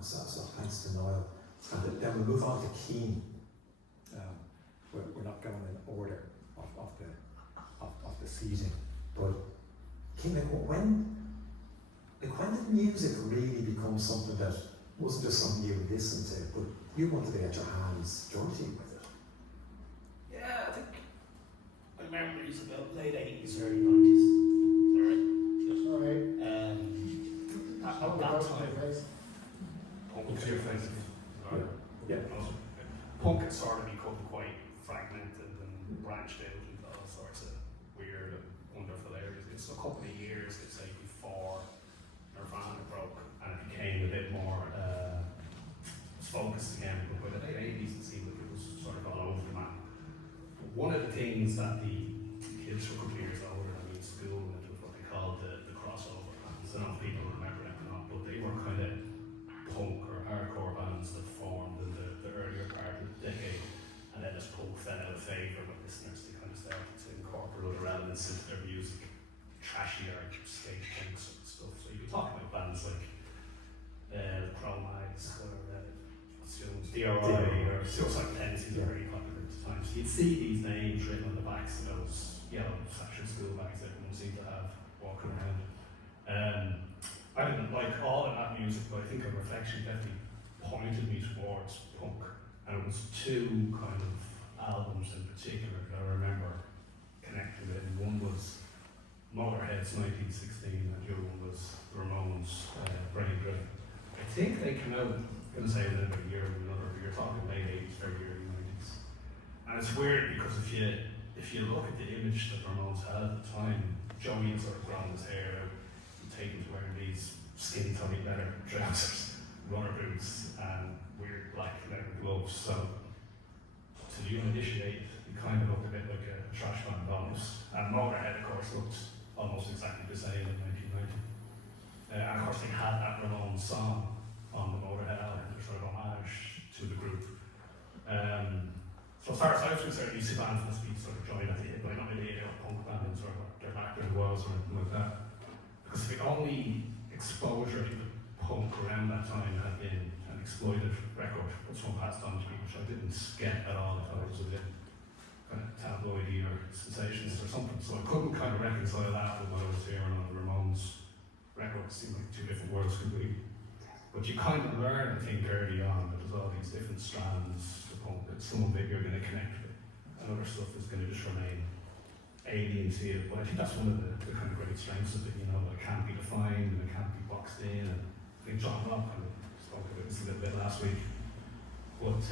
so thanks to Niall. And then we'll move on to Cian. We're not going in order of the seating, but Cian, when did music really become something that wasn't just something you listened to, but you wanted to get your hands dirty with it? Yeah, I think my memories about late 80s, early 90s. Sorry. At that time, Punk to your face. Yeah. Punk had sort of become quite fragmented and branched out into all sorts of weird and wonderful areas. So a couple of years, I'd say, before Nirvana broke and it became a bit more focused again. But by the late 80s, it seemed like it was sort of all over the map. But one of the things that the kids were a couple of years older than me in school went to what they called the crossover bands. I don't know if people remember it or not, but they were kind of punk or hardcore bands that formed in the earlier part of the decade, and then as punk fell out of favour with listeners, they kind of started to incorporate other elements into their music, trashier, skate punks and stuff. So you could talk about bands like Chrome Eyes or DRI or Suicide Tendencies are very popular at the time. So you'd see these names written on the backs of those yellow satchel school bags that everyone seemed to have walking around. I didn't like all of that music, but I think on reflection definitely pointed me towards punk. And it was two kind of albums in particular that I remember connecting with. One was Motorhead's 1916 and the other one was Ramones' Brain Driven. I think they came out, I'm going to say within a year or another, but you're talking late 80s, very early 90s. And it's weird because if you look at the image that Ramones had at the time, Joey had sort of grown his hair out and taken to wearing these skinny Tony leather trousers, runner boots, and weird black leather gloves. So to you initiate, you kind of looked a bit like a trash band almost. And Motorhead, of course, looked almost exactly the same in 1990. And of course, they had that Ramones song on the Motorhead album, to sort of homage to the group. So as far as I was concerned, these two bands must be sort of joined at the hip, like not really a punk bands or what their background was or anything like that. Because the only exposure to punk around that time had been an exploited record that someone passed on to me, which I didn't get at all. I thought it was a bit kind of tabloidy or sensationalist or something. So I couldn't kind of reconcile that with what I was hearing on the Ramones records. Seemed like two different worlds completely. But you kind of learn, I think, early on that there's all these different strands to punk, that some of it you're going to connect with, and other stuff is going to just remain alien to you. But I think that's one of the kind of great strengths of it, you know, it can't be defined and it can't be boxed in. And I think John Locke kind of spoke about this a little bit last week. But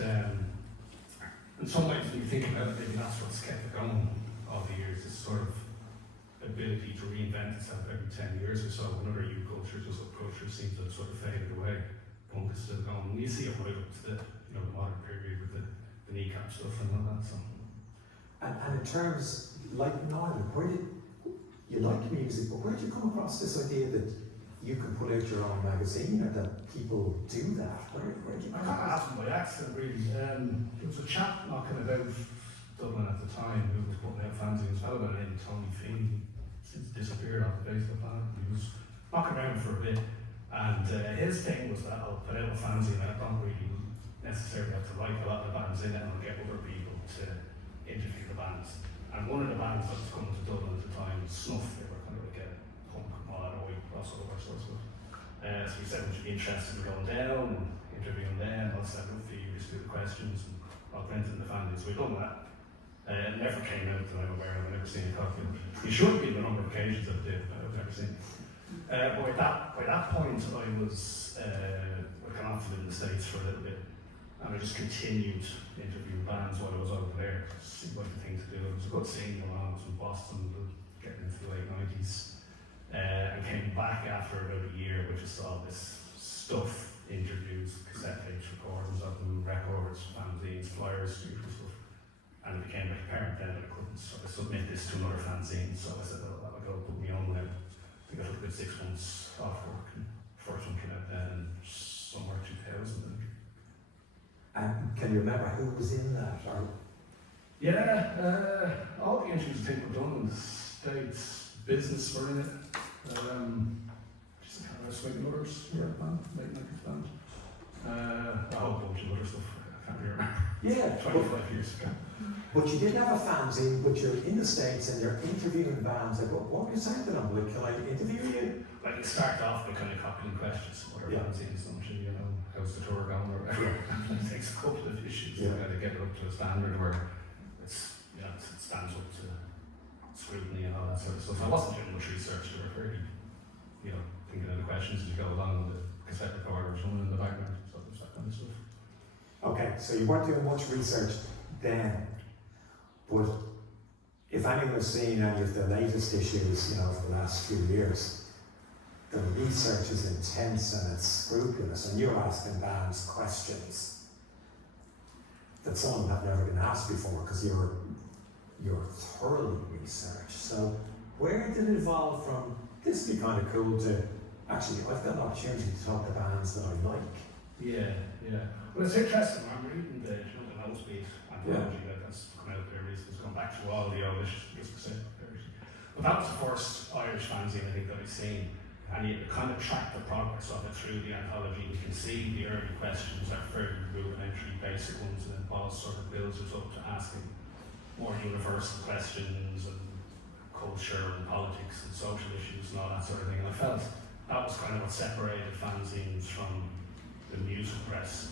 in some ways, when you think about it, maybe that's what's kept it going all the years, this sort of ability to reinvent itself every 10 years or so. When other youth cultures or subcultures seem to have sort of faded away, punk is still going. And you see it right up to the modern period with the kneecap stuff and all that. So. And in terms, like Niall, where did you like music, but where did you come across this idea that you can put out your own magazine or that people do that? Where did you I can't ask by accident really. There was a chap knocking about Dublin at the time who was putting out fanzines, a fellow by the name of Tony Feeney. Since disappeared off the face of the planet. He was knocking around for a bit, and his thing was that I'll put out a fanzine and I don't really necessarily have to write a lot of bands in it, and I'll get other people to interview the bands. And one of the bands that was coming to Dublin at the time was Snuff. They were kind of like a punk, mod, oi, crossover sort of stuff. So we said, would you be interested in going down and interviewing them? I'll set up for you, just do the questions, and I'll print in the fanzines. So we've done that. It never came out that I'm aware of. I've never seen a copy of it. You should be the number of occasions I've did, but I've never seen it. But by that point, I was working off in the States for a little bit, and I just continued interviewing bands while I was over there. It seemed like the thing to do. It was a good scene going on. I was in Boston, getting into the late 90s, and came back after about a year with just all this stuff, interviews, cassette tapes, recordings of them, records, fanzines, flyers, usual stuff. And it became apparent then that I couldn't sort of submit this to another fanzine, so I said, well, that would go put me on now. I think I took about 6 months off work, and the first one came out then in summer 2000. And can you remember who was in that? Or? Yeah, all the interviews I think were done in the States. Business were in it. Just kind of swing others were a band, late 90s band. A whole bunch of other stuff. I can't remember. Yeah, 25 years ago. but you didn't have a fanzine, but you're in the States and you're interviewing bands. Like, what were you saying to them? Like, can I interview you? Like, you start off by kind of copying questions from other fanzines, don't you? You know, how's the tour going or whatever. It takes a couple of issues to get it up to a standard where it's, you know, it stands up to scrutiny and all that sort of stuff. I wasn't doing much research. They were fairly, you know, thinking of the questions as you go along, the cassette recorder was running in the background, so there's that kind of stuff. Okay, so you weren't doing much research then, but if anyone has seen any of the latest issues, you know, of the last few years, the research is intense and it's scrupulous, and you're asking bands questions that some of them have never been asked before because you're thoroughly researched. So where did it evolve from this would be kind of cool to actually I've got an opportunity to talk to bands that I like? Yeah. Well, it's interesting. I'm reading the Nosebleed anthology that's come out there recently. It's gone back to all the old issues. But that was the first Irish fanzine I think that I've seen. And you kind of track the progress of it through the anthology. You can see the early questions are very rudimentary, basic ones, and then Paul sort of builds it up to asking more universal questions and culture and politics and social issues and all that sort of thing. And I felt that was kind of what separated fanzines from the music press.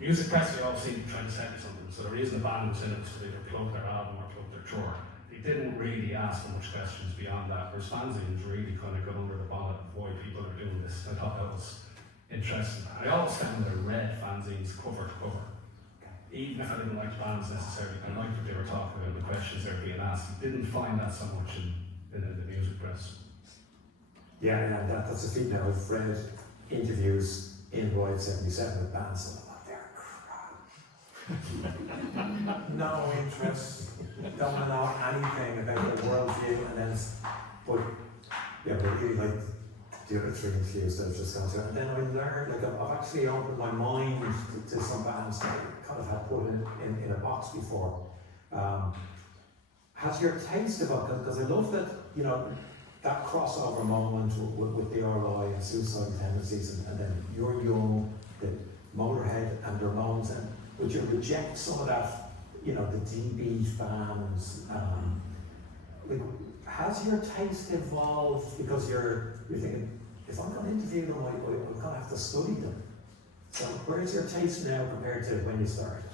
Music press, they all seem to try to tell you something. So the reason the band was in it was to either plug their album or plug their tour. They didn't really ask them much questions beyond that, whereas fanzines really kind of got under the bonnet of why people are doing this. I thought that was interesting. I always found that I read fanzines cover to cover. Even if I didn't like bands necessarily, I liked what they were talking about, the questions they were being asked. You didn't find that so much in the music press. Yeah, that's a feat now. I've read interviews in Riot 77 with bands and I'm like, they're crap. No interest, don't want to know anything about the worldview, and then but really like the other three interviews that I've just gone to, and then I learned, like I've actually opened my mind to some bands that I kind of had put in a box before. Has your taste evolved? Because I love that, you know, that crossover moment with the RLI and suicidal tendencies, and then you're young, the Motorhead and the Ramones, and would you reject some of that, you know, the DB fans? Like, has your taste evolved because you're thinking, if I'm going to interview them, I'm going to have to study them. So where is your taste now compared to when you started?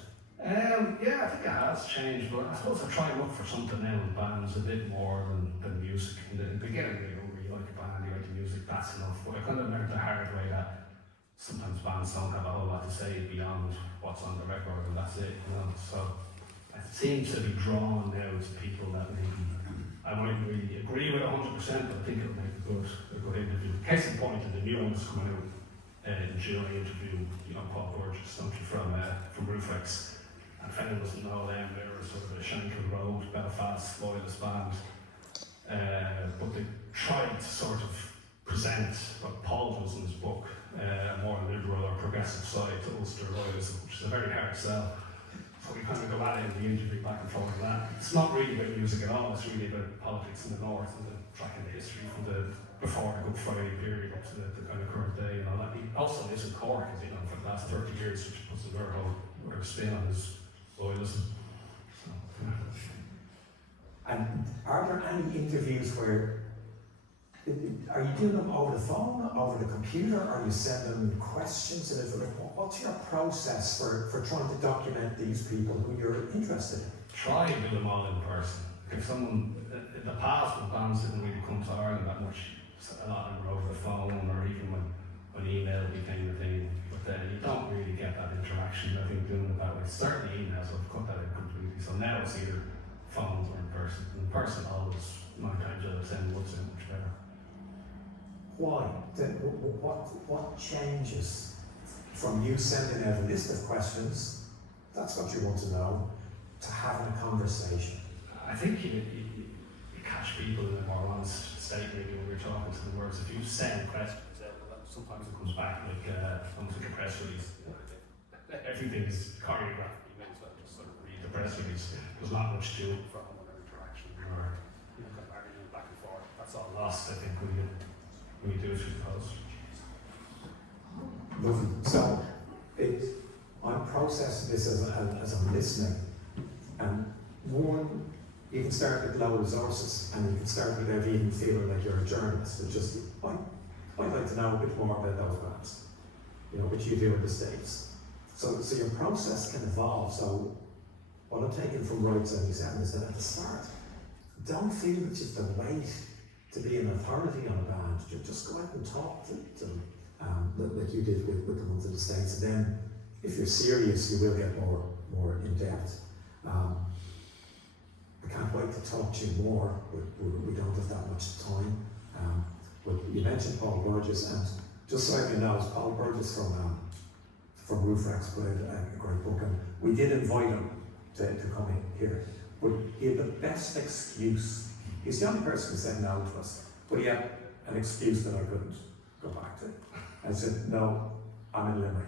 Yeah, I think it has changed, but I suppose I try and look for something now in bands a bit more than music. In the beginning, you like a band, you like the music, that's enough. But I kind of learned the hard way that sometimes bands don't have a whole lot to say beyond what's on the record, and that's it, you know. So I seem to be drawn now to people that maybe I might really agree with 100%, but I think it'll make a good interview. Case in point, in the new ones coming out in June, I interviewed, you know, Paul Burgess, something from Roofrex. And if anyone doesn't know them, they were sort of a Shankill Road, Belfast, loyalist band. But they tried to sort of present what Paul does in his book, a more liberal or progressive side to Ulster loyalism, which is a very hard sell. So we kind of go at it in the interview back and forth on that. It's not really about music at all, it's really about politics in the north and the tracking the history from the before the Good Friday period up to the kind of current day and all that. He also lives in Cork, as you know, for the last 30 years, which puts another whole spin on his loyalism. So, yeah. And are there any interviews where, are you doing them over the phone, over the computer, or are you sending questions? What's your process for trying to document these people who you're interested in? Try and do them all in person. If someone, in the past when bands didn't really come to Ireland that much, a lot of them were over the phone, or even when email became a thing. But you don't really get that interaction, I think, doing it that way. Certainly emails, I've cut that out completely. So now it's either phones or in person. In person, always 9 times out of 10 would sound much better. Why? What changes from you sending out a list of questions, that's what you want to know, to having a conversation? I think you catch people in a more honest state maybe when you're talking to them, whereas if you send questions out, sometimes it comes back like almost like a press release. Everything is choreographed. You may as well just sort of read the press release. There's not much to it from an interaction or kind of arguing back and forth. That's all lost, I think, when you do it through the post. Lovely. So processing this as I'm listening, and one, you can start with low resources, and you can start without even feeling like you're a journalist. It's just, I'd like to know a bit more about those bands, which you do in the States. So your process can evolve. So what I'm taking from Riot 77 is that at the start, don't feel that you have to wait to be an authority on a band. Just go out and talk to them, like you did with the ones in the States. And then, if you're serious, you will get more in depth. I can't wait to talk to you more, but we don't have that much time. But you mentioned Paul Burgess, and just so everyone knows, Paul Burgess from Roof Racks put out a great book, and we did invite him to come in here. But he had the best excuse. He's the only person who said no to us, but he had an excuse that I couldn't go back to. And said, no, I'm in Limerick.